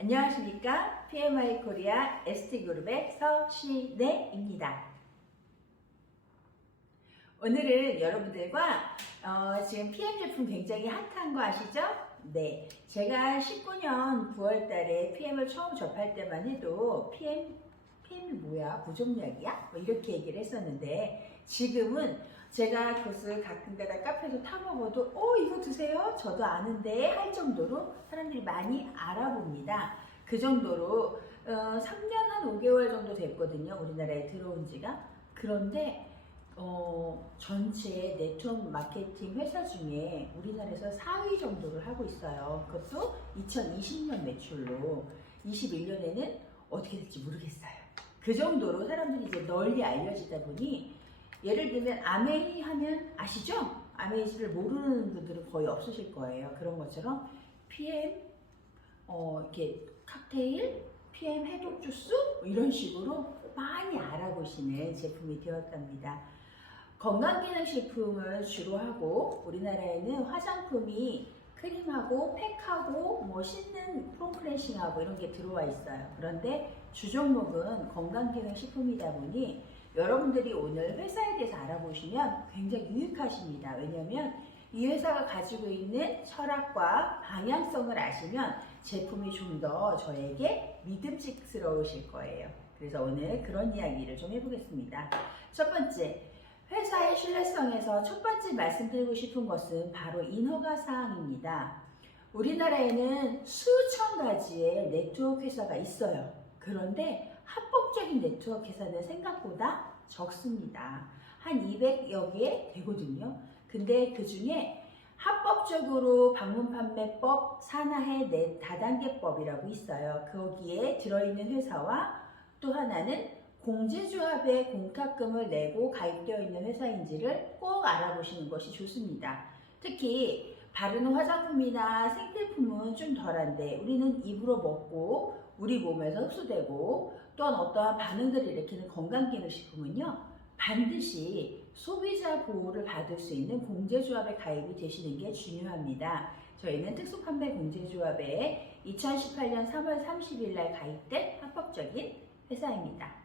안녕하십니까? PMI 코리아 ST그룹의 서신혜입니다. 오늘은 여러분들과 지금 PM 제품 굉장히 핫한 거 아시죠? 네, 제가 19년 9월 달에 PM을 처음 접할 때만 해도 PM이 뭐야? 부종약이야? 뭐 이렇게 얘기를 했었는데 지금은 제가 그것을 가끔가다 카페에서 타먹어도 이거 드세요? 저도 아는데 할 정도로 사람들이 많이 알아봅니다. 그 정도로 3년 한 5개월 정도 됐거든요. 우리나라에 들어온 지가. 그런데 전체 네트워크 마케팅 회사 중에 우리나라에서 4위 정도를 하고 있어요. 그것도 2020년 매출로 21년에는 어떻게 될지 모르겠어요. 그 정도로 사람들이 이제 널리 알려지다 보니 예를 들면 아메이 하면 아시죠? 아메이를 모르는 분들은 거의 없으실 거예요. 그런 것처럼 PM 이렇게 칵테일, PM 해독 주스 이런 식으로 많이 알아보시는 제품이 되었답니다. 건강기능식품을 주로 하고 우리나라에는 화장품이 크림하고 팩하고 뭐 씻는 폼프레싱하고 이런 게 들어와 있어요. 그런데 주종목은 건강기능식품이다 보니 여러분들이 오늘 회사에 대해서 알아보시면 굉장히 유익하십니다. 왜냐하면 이 회사가 가지고 있는 철학과 방향성을 아시면 제품이 좀 더 저에게 믿음직스러우실 거예요. 그래서 오늘 그런 이야기를 좀 해보겠습니다. 첫 번째, 회사의 신뢰성에서 첫 번째 말씀드리고 싶은 것은 바로 인허가 사항입니다. 우리나라에는 수천 가지의 네트워크 회사가 있어요. 그런데 합법적인 네트워크 회사는 생각보다 적습니다. 한 200여 개 되거든요. 근데 그 중에 합법적으로 방문판매법, 산하의 다단계법이라고 있어요. 거기에 들어있는 회사와 또 하나는 공제조합에 공탁금을 내고 가입되어 있는 회사인지를 꼭 알아보시는 것이 좋습니다. 특히 바르는 화장품이나 생필품은 좀 덜한데 우리는 입으로 먹고 우리 몸에서 흡수되고 또한 어떠한 반응들을 일으키는 건강기능식품은요 반드시 소비자 보호를 받을 수 있는 공제조합에 가입이 되시는 게 중요합니다. 저희는 특수판매 공제조합에 2018년 3월 30일 날 가입된 합법적인 회사입니다.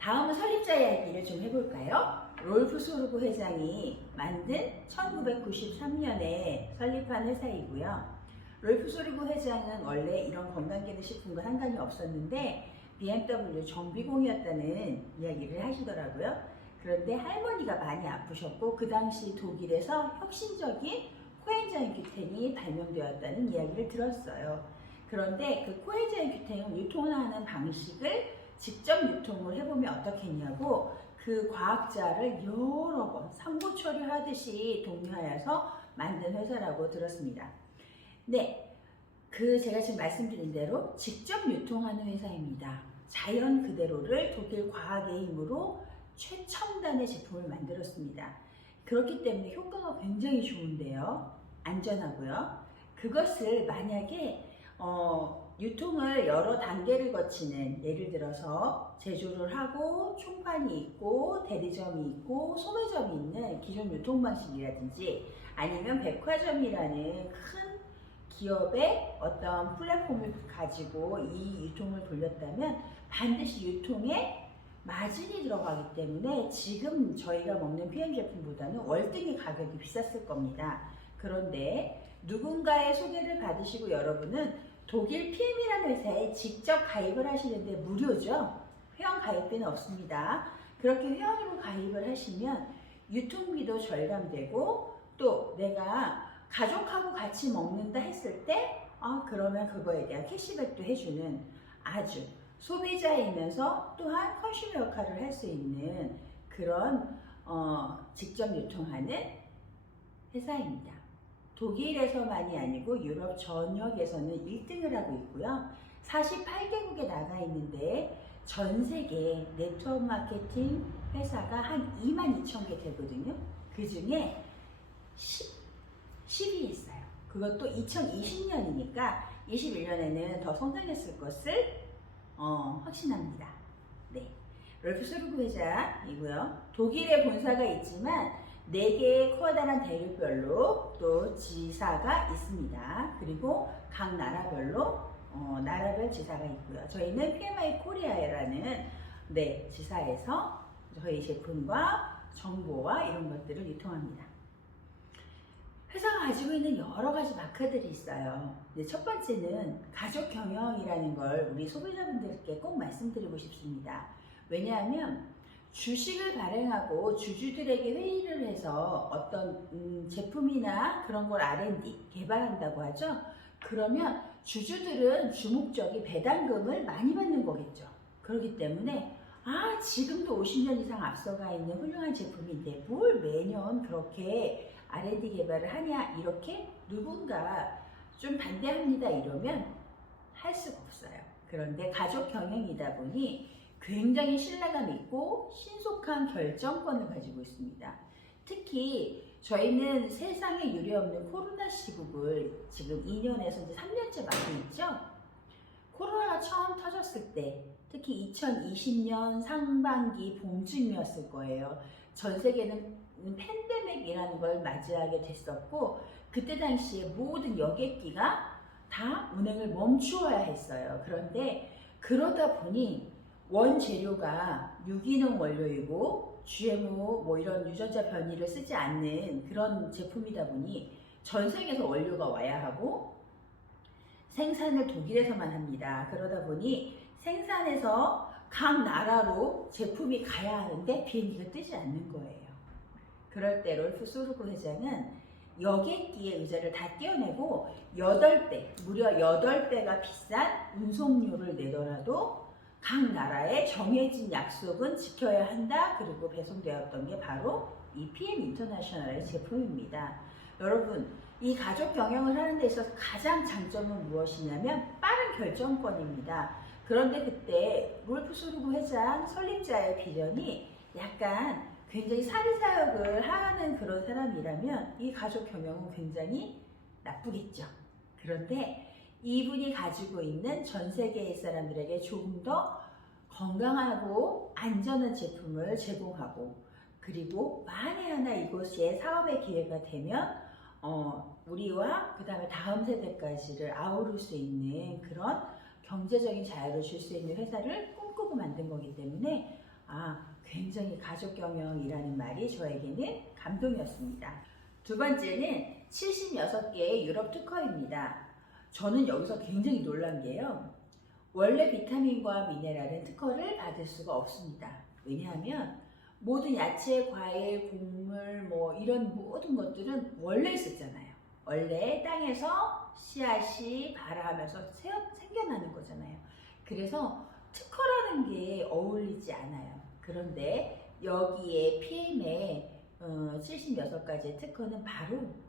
다음은 설립자 이야기를 좀 해볼까요? 롤프 소르브 회장이 만든 1993년에 설립한 회사이고요. 롤프 소르브 회장은 원래 이런 건강기능식품과 상관이 없었는데 BMW 정비공이었다는 이야기를 하시더라고요. 그런데 할머니가 많이 아프셨고 그 당시 독일에서 혁신적인 코엔자임 규텐이 발명되었다는 이야기를 들었어요. 그런데 그 코엔자임 규텐을 유통하는 방식을 직접 유통을 해보면 어떻겠냐고 그 과학자를 여러 번 상고 처리하듯이 독려하여서 만든 회사라고 들었습니다. 네. 제가 지금 말씀드린 대로 직접 유통하는 회사입니다. 자연 그대로를 독일 과학의 힘으로 최첨단의 제품을 만들었습니다. 그렇기 때문에 효과가 굉장히 좋은데요. 안전하고요. 그것을 만약에 유통을 여러 단계를 거치는 예를 들어서 제조를 하고 총판이 있고 대리점이 있고 소매점이 있는 기존 유통 방식이라든지 아니면 백화점이라는 큰 기업의 어떤 플랫폼을 가지고 이 유통을 돌렸다면 반드시 유통에 마진이 들어가기 때문에 지금 저희가 먹는 PM 제품보다는 월등히 가격이 비쌌을 겁니다. 그런데 누군가의 소개를 받으시고 여러분은 독일 PM이라는 회사에 직접 가입을 하시는데 무료죠. 회원 가입비는 없습니다. 그렇게 회원으로 가입을 하시면 유통비도 절감되고 또 내가 가족하고 같이 먹는다 했을 때 그러면 그거에 대한 캐시백도 해주는 아주 소비자이면서 또한 컨슈머 역할을 할 수 있는 그런 직접 유통하는 회사입니다. 독일에서만이 아니고 유럽 전역에서는 1등을 하고 있고요. 48개국에 나가 있는데 전 세계 네트워크 마케팅 회사가 한 22,000개 되거든요. 그 중에 10위 했어요. 그것도 2020년이니까 21년에는 더 성장했을 것을 확신합니다. 네, 롤프 소르브 회장이고요. 독일에 본사가 있지만 4개의 커다란 대륙별로 또 지사가 있습니다. 그리고 각 나라별로 나라별 지사가 있고요. 저희는 PMI 코리아라는 지사에서 저희 제품과 정보와 이런 것들을 유통합니다. 회사가 가지고 있는 여러 가지 마크들이 있어요. 첫 번째는 가족 경영이라는 걸 우리 소비자분들께 꼭 말씀드리고 싶습니다. 왜냐하면 주식을 발행하고 주주들에게 회의를 해서 어떤 제품이나 그런 걸 R&D 개발한다고 하죠. 그러면 주주들은 주목적이 배당금을 많이 받는 거겠죠. 그렇기 때문에 지금도 50년 이상 앞서가 있는 훌륭한 제품인데 뭘 매년 그렇게 R&D 개발을 하냐, 이렇게 누군가 좀 반대합니다 이러면 할 수가 없어요. 그런데 가족 경영이다 보니 굉장히 신뢰감 있고 신속한 결정권을 가지고 있습니다. 특히 저희는 세상에 유례없는 코로나 시국을 지금 2년에서 이제 3년째 맞고 있죠. 코로나가 처음 터졌을 때, 특히 2020년 상반기 봄쯤이었을 거예요. 전 세계는 팬데믹이라는 걸 맞이하게 됐었고, 그때 당시에 모든 여객기가 다 운행을 멈추어야 했어요. 그런데 그러다 보니 원재료가 유기농 원료이고 GMO 이런 유전자 변이를 쓰지 않는 그런 제품이다 보니 전 세계에서 원료가 와야 하고 생산을 독일에서만 합니다. 그러다 보니 생산해서 각 나라로 제품이 가야 하는데 비행기가 뜨지 않는 거예요. 그럴 때 롤프 소르고 회장은 여객기의 의자를 다 떼어내고 8배, 무려 8배가 비싼 운송료를 내더라도 각 나라의 정해진 약속은 지켜야 한다. 그리고 배송되었던 게 바로 이 PM 인터내셔널의 제품입니다. 여러분, 이 가족 경영을 하는 데 있어서 가장 장점은 무엇이냐면 빠른 결정권입니다. 그런데 그때 롤프 소르고 회장 설립자의 비전이 약간 굉장히 사리사욕을 하는 그런 사람이라면 이 가족 경영은 굉장히 나쁘겠죠. 그런데 이분이 가지고 있는 전 세계의 사람들에게 조금 더 건강하고 안전한 제품을 제공하고, 그리고 만에 하나 이곳에 사업의 기회가 되면 우리와 그 다음에 다음 세대까지를 아우를 수 있는 그런 경제적인 자유를 줄 수 있는 회사를 꿈꾸고 만든 거기 때문에 굉장히 가족 경영이라는 말이 저에게는 감동이었습니다. 두 번째는 76개의 유럽 특허입니다. 저는 여기서 굉장히 놀란 게요. 원래 비타민과 미네랄은 특허를 받을 수가 없습니다. 왜냐하면 모든 야채, 과일, 곡물 이런 모든 것들은 원래 있었잖아요. 원래 땅에서 씨앗이 발아하면서 생겨나는 거잖아요. 그래서 특허라는 게 어울리지 않아요. 그런데 여기에 PM의 76가지의 특허는 바로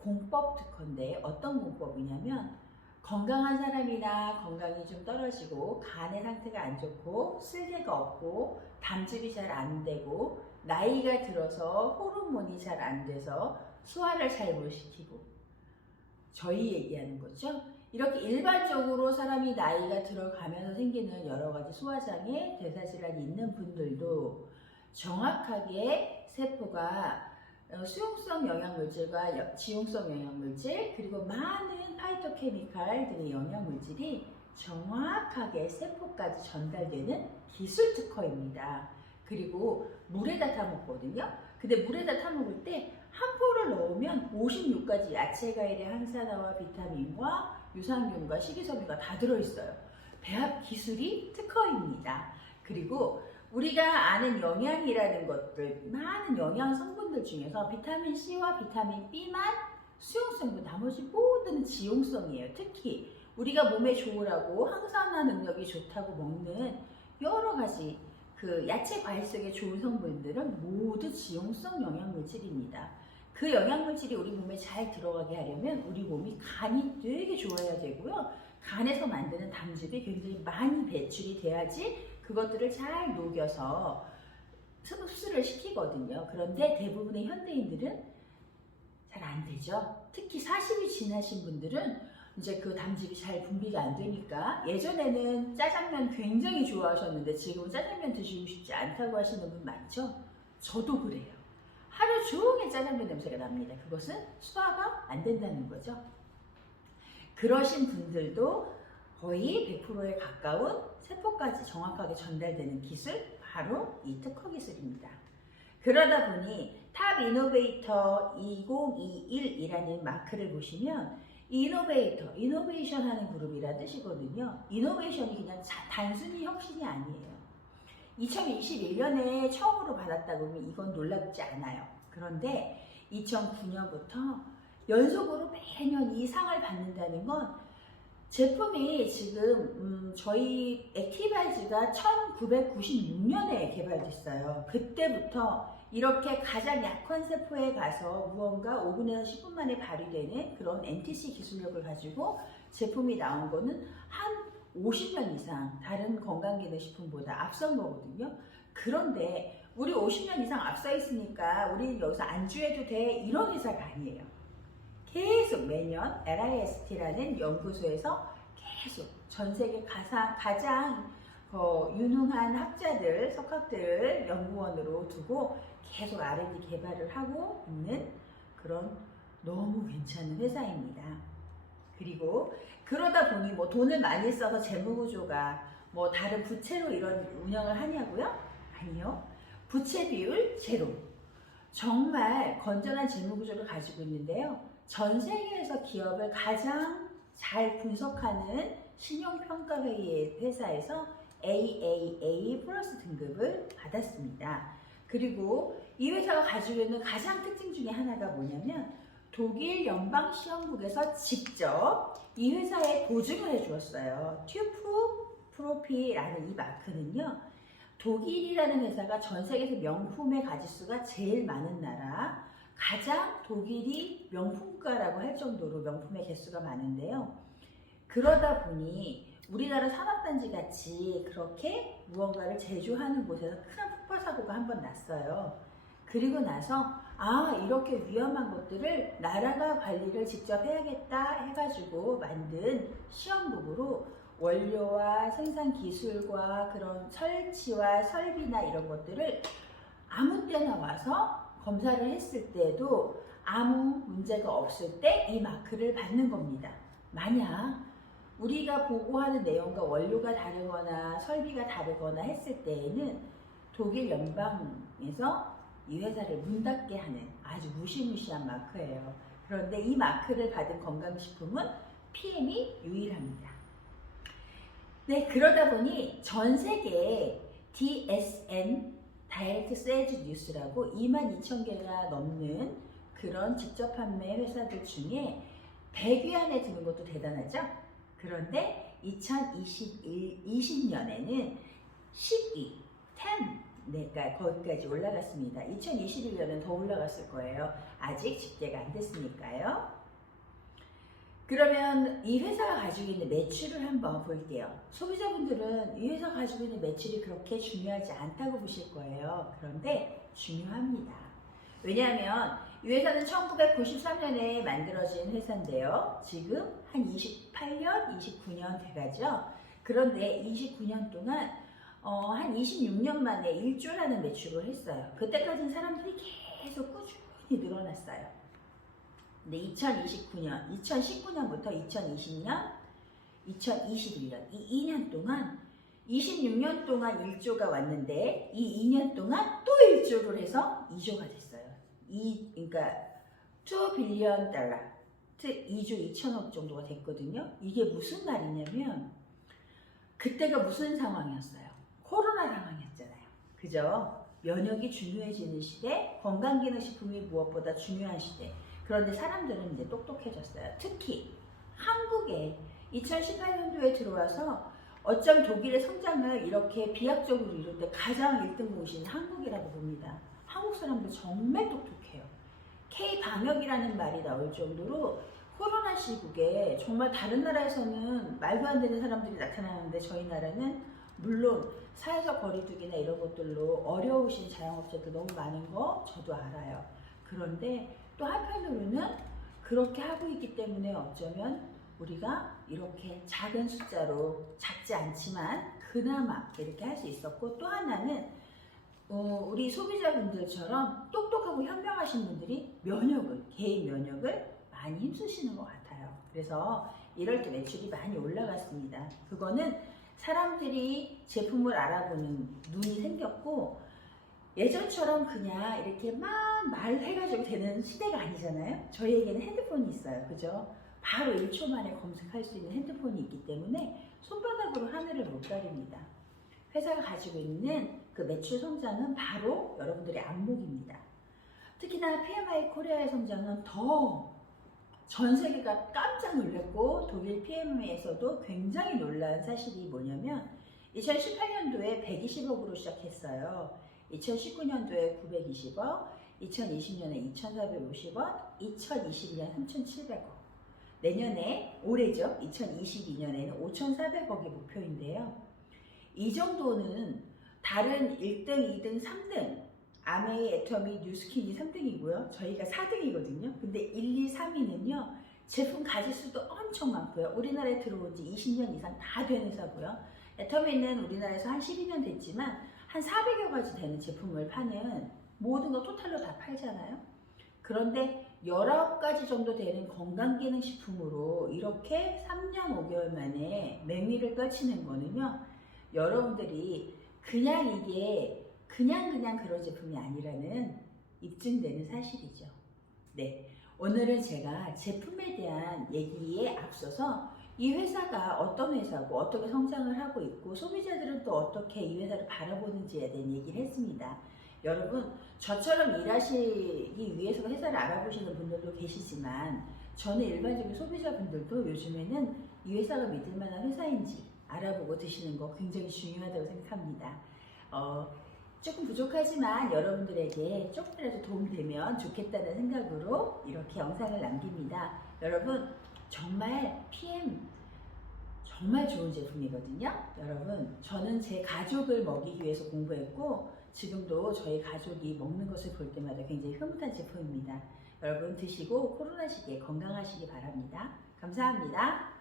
공법 특허인데, 어떤 공법이냐면 건강한 사람이나 건강이 좀 떨어지고 간의 상태가 안 좋고 쓸개가 없고 담즙이 잘 안 되고 나이가 들어서 호르몬이 잘 안 돼서 소화를 잘 못 시키고, 저희 얘기하는 거죠. 이렇게 일반적으로 사람이 나이가 들어가면서 생기는 여러 가지 소화장애, 대사질환이 있는 분들도 정확하게 세포가 수용성 영양물질과 지용성 영양물질, 그리고 많은 파이토케미칼 등의 영양물질이 정확하게 세포까지 전달되는 기술 특허입니다. 그리고 물에다 타먹거든요. 근데 물에다 타먹을 때 한 포를 넣으면 56가지 야채, 과일의 항산화와 비타민과 유산균과 식이섬유가 다 들어있어요. 배합 기술이 특허입니다. 그리고 우리가 아는 영양이라는 것들, 많은 영양 성분들 중에서 비타민 C와 비타민 B만 수용성이고 나머지 모든 지용성이에요. 특히 우리가 몸에 좋으라고 항산화 능력이 좋다고 먹는 여러 가지 그 야채, 과일 속의 좋은 성분들은 모두 지용성 영양물질입니다. 그 영양물질이 우리 몸에 잘 들어가게 하려면 우리 몸이 간이 되게 좋아야 되고요. 간에서 만드는 담즙이 굉장히 많이 배출이 돼야지 그것들을 잘 녹여서 흡수를 시키거든요. 그런데 대부분의 현대인들은 잘 안 되죠. 특히 40이 지나신 분들은 이제 그 담즙이 잘 분비가 안 되니까, 예전에는 짜장면 굉장히 좋아하셨는데 지금은 짜장면 드시고 싶지 않다고 하시는 분 많죠? 저도 그래요. 하루 종일 짜장면 냄새가 납니다. 그것은 소화가 안 된다는 거죠. 그러신 분들도 거의 100%에 가까운 세포까지 정확하게 전달되는 기술, 바로 이 특허 기술입니다. 그러다 보니 탑 이노베이터 2021이라는 마크를 보시면 이노베이션 하는 그룹이라 뜻이거든요. 이노베이션이 그냥 단순히 혁신이 아니에요. 2021년에 처음으로 받았다고 하면 이건 놀랍지 않아요. 그런데 2009년부터 연속으로 매년 이 상을 받는다는 건 제품이 지금 저희 액티바이즈가 1996년에 개발됐어요. 그때부터 이렇게 가장 약한 세포에 가서 무언가 5분에서 10분 만에 발휘되는 그런 NTC 기술력을 가지고 제품이 나온 거는 한 50년 이상 다른 건강기능식품보다 앞선 거거든요. 그런데 우리 50년 이상 앞서 있으니까 우리는 여기서 안주해도 돼, 이런 회사가 아니에요. 계속 매년 LIST라는 연구소에서 계속 전 세계 가장 유능한 학자들, 석학들을 연구원으로 두고 계속 R&D 개발을 하고 있는 그런 너무 괜찮은 회사입니다. 그리고 그러다 보니 뭐 돈을 많이 써서 재무구조가 뭐 다른 부채로 이런 운영을 하냐고요? 아니요. 부채 비율 제로. 정말 건전한 재무구조를 가지고 있는데요. 전 세계에서 기업을 가장 잘 분석하는 신용평가회의 회사에서 AAA 플러스 등급을 받았습니다. 그리고 이 회사가 가지고 있는 가장 특징 중에 하나가 뭐냐면 독일 연방시험국에서 직접 이 회사에 보증을 해주었어요. 튜프 프로피라는 이 마크는요, 독일이라는 회사가 전 세계에서 명품의 가짓수가 제일 많은 나라, 가장 독일이 명품가라고 할 정도로 명품의 개수가 많은데요. 그러다 보니 우리나라 산업단지 같이 그렇게 무언가를 제조하는 곳에서 큰 폭발 사고가 한 번 났어요. 그리고 나서 이렇게 위험한 것들을 나라가 관리를 직접 해야겠다 해가지고 만든 시험국으로 원료와 생산 기술과 그런 설치와 설비나 이런 것들을 아무 때나 와서 검사를 했을 때도 아무 문제가 없을 때 이 마크를 받는 겁니다. 만약 우리가 보고하는 내용과 원료가 다르거나 설비가 다르거나 했을 때에는 독일 연방에서 이 회사를 문 닫게 하는 아주 무시무시한 마크예요. 그런데 이 마크를 받은 건강식품은 PM이 유일합니다. 네, 그러다 보니 전 세계에 DSN 다이렉트 세일즈 뉴스라고 22,000개가 넘는 그런 직접 판매 회사들 중에 100위 안에 드는 것도 대단하죠? 그런데 2020년에는 10위, 10, 그러니까 거기까지 올라갔습니다. 2021년은 더 올라갔을 거예요. 아직 집계가 안 됐으니까요. 그러면 이 회사가 가지고 있는 매출을 한번 볼게요. 소비자분들은 이 회사가 가지고 있는 매출이 그렇게 중요하지 않다고 보실 거예요. 그런데 중요합니다. 왜냐하면 이 회사는 1993년에 만들어진 회사인데요. 지금 한 28년, 29년 돼가죠. 그런데 29년 동안 한 26년 만에 1조라는 매출을 했어요. 그때까지는 사람들이 계속 꾸준히 늘어났어요. 근데 2019년부터 2020년, 2021년 이 2년 동안 26년 동안 1조가 왔는데 이 2년 동안 또 1조를 해서 2조가 됐어요. 그러니까 2 빌리언 달러, 2조 2천억 정도가 됐거든요. 이게 무슨 말이냐면 그때가 무슨 상황이었어요? 코로나 상황이었잖아요. 그죠? 면역이 중요해지는 시대, 건강기능식품이 무엇보다 중요한 시대. 그런데 사람들은 이제 똑똑해졌어요. 특히 한국에 2018년도에 들어와서 어쩜 독일의 성장을 이렇게 비약적으로 이룰 때 가장 1등 곳인 한국이라고 봅니다. 한국 사람들 정말 똑똑해요. K-방역이라는 말이 나올 정도로 코로나 시국에 정말 다른 나라에서는 말도 안 되는 사람들이 나타나는데 저희 나라는 물론 사회적 거리두기나 이런 것들로 어려우신 자영업자들 너무 많은 거 저도 알아요. 그런데 또 한편으로는 그렇게 하고 있기 때문에 어쩌면 우리가 이렇게 작은 숫자로 작지 않지만 그나마 이렇게 할 수 있었고, 또 하나는 우리 소비자분들처럼 똑똑하고 현명하신 분들이 개인 면역을 많이 힘쓰시는 것 같아요. 그래서 이럴 때 매출이 많이 올라갔습니다. 그거는 사람들이 제품을 알아보는 눈이 생겼고, 예전처럼 그냥 이렇게 막 말해가지고 되는 시대가 아니잖아요. 저희에게는 핸드폰이 있어요. 그죠? 바로 1초 만에 검색할 수 있는 핸드폰이 있기 때문에 손바닥으로 하늘을 못 가립니다. 회사가 가지고 있는 그 매출 성장은 바로 여러분들의 안목입니다. 특히나 PMI 코리아의 성장은 더 전 세계가 깜짝 놀랐고, 독일 PMI에서도 굉장히 놀란 사실이 뭐냐면 2018년도에 120억으로 시작했어요. 2019년도에 920억, 2020년에 2,450억, 2021년 3,700억. 내년에 올해죠. 2022년에는 5,400억이 목표인데요. 이 정도는 다른 1등, 2등, 3등, 아메이, 애터미, 뉴스킨이 3등이고요. 저희가 4등이거든요. 근데 1, 2, 3위는요. 제품 가짓 수도 엄청 많고요. 우리나라에 들어온 지 20년 이상 다 된 회사고요. 애터미는 우리나라에서 한 12년 됐지만 한 400여 가지 되는 제품을 파는, 모든 거 토탈로 다 팔잖아요. 그런데 19가지 정도 되는 건강기능식품으로 이렇게 3년 5개월 만에 매미를 떨치는 거는요. 여러분들이 그냥 이게 그냥 그런 제품이 아니라는 입증되는 사실이죠. 네, 오늘은 제가 제품에 대한 얘기에 앞서서 이 회사가 어떤 회사고 어떻게 성장을 하고 있고 소비자들은 또 어떻게 이 회사를 바라보는지에 대한 얘기를 했습니다. 여러분, 저처럼 일하시기 위해서 회사를 알아보시는 분들도 계시지만 저는 일반적인 소비자분들도 요즘에는 이 회사가 믿을 만한 회사인지 알아보고 드시는 거 굉장히 중요하다고 생각합니다. 조금 부족하지만 여러분들에게 조금이라도 도움이 되면 좋겠다는 생각으로 이렇게 영상을 남깁니다. 여러분, 정말 PM 정말 좋은 제품이거든요. 여러분, 저는 제 가족을 먹이기 위해서 공부했고 지금도 저희 가족이 먹는 것을 볼 때마다 굉장히 흐뭇한 제품입니다. 여러분, 드시고 코로나 시기에 건강하시기 바랍니다. 감사합니다.